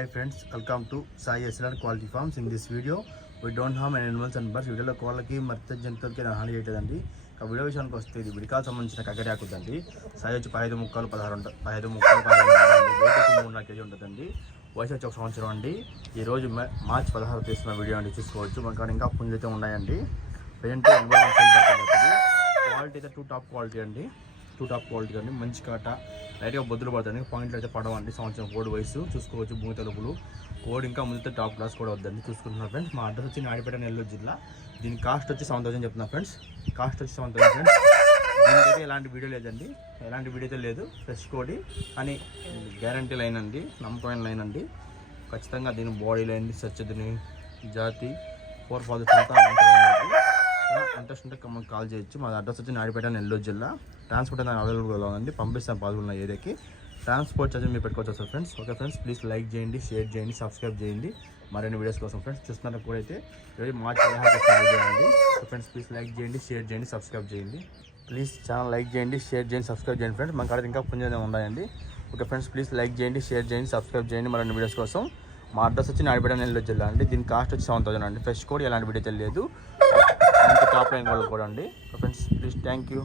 Hi friends, welcome to Sai Excellent Quality Farms. In this video, we don't harm animals and birds. వీడియోలో కోళ్ళకి మత్స్య జంతువులకి హాని చేయలేదండి. ఇక వీడియో విషయానికి వస్తే ఇది విడికాలకు సంబంధించిన కగడాకుదండి. సైజ్ వచ్చి 15 ముక్కలు 16 ముక్కలు 3.5 కేజీ ఉంటుందండి. వయసు వచ్చి 1 సంవత్సరం అండి. ఈరోజు మార్చి 16 తీసిన వీడియో అండి చూసుకోవచ్చు. మనకు ఇంకా పుంజులు అయితే ఉన్నాయండి. ప్రజెంట్ క్వాలిటీ అయితే టాప్ క్వాలిటీ అండి. టాప్ క్వాలిటీ అండి. మంచి కాట లైట్గా బొద్దులు పడుతుంది. పాయింట్లు అయితే పడవండి. సంవత్సరం కోడి వయసు చూసుకోవచ్చు. భూమి తలుపులు కోడి ఇంకా ముందుతో టాప్ క్లాస్ కూడా వద్దండి. చూసుకుంటున్నారు ఫ్రెండ్స్. మా అడ్రస్ వచ్చి నాయుడుపేట నెల్లూరు జిల్లా. దీని కాస్ట్ వచ్చి 7,000 చెప్తున్నా ఫ్రెండ్స్. కాస్ట్ వచ్చి 7,000 ఫ్రెండ్స్. దీనికైతే ఎలాంటి వీడియో లేదండి. ఎలాంటి వీడియో అయితే లేదు. ఫ్రెష్ కోడి అని గ్యారంటీ లైన్ అండి. నమ్మకమైన లైన్ అండి. ఖచ్చితంగా దీని బాడీ లైన్ సచ్ దీని జాతి 4 ఫాదర్స్ అంతా ఇంట్రెస్ట్ ఉంటే కాల్ చేయొచ్చు. మా అడ్రస్ వచ్చి నాయుడుపేట నెల్లూరు జిల్లా. ట్రాన్స్పోర్ట్ అనేది అవైలబుల్గా ఉందండి. పంపిస్తాం పాల్గొన్న ఏరియాకి. ట్రాన్స్పోర్ట్ చార్జెస్ మీరు పెట్టుకోవచ్చు sir friends. Okay friends, please like చేయండి, షేర్ చేయండి, సబ్స్క్రైబ్ చేయండి మరిన్ని వీడియోస్ కోసం ఫ్రెండ్స్. చూస్తున్నారు కూడా అయితే ఈరోజు మార్చి 16 వీడియో అండి. ఫ్రెండ్స్ ప్లీజ్ లైక్ చేయండి, షేర్ చేయండి, సబ్స్క్రైబ్ చేయండి. ప్లీజ్ ఛానల్ లైక్ చేయండి, షేర్ చేయండి, సబ్స్క్రైబ్ చేయండి ఫ్రెండ్స్. మన కాడ ఇంకా పుంజనే ఉన్నాయండి. ఓకే ఫ్రెండ్స్, ప్లీజ్ లైక్ చేయండి, షేర్ చేయండి, సబ్స్క్రైబ్ చేయండి మరిన్ని వీడియోస్ కోసం. మా అడ్రస్ వచ్చి నాయుడుపేట నెల్లూరు జిల్లా అండి. దీని కాస్ట్ వచ్చి 7,000 అండి. ఫ్రెష్ కోడ్ ఎలాంటి వీడియో తెలియదు. టాప్ లైన్ కూడా అండి. Friends please thank you.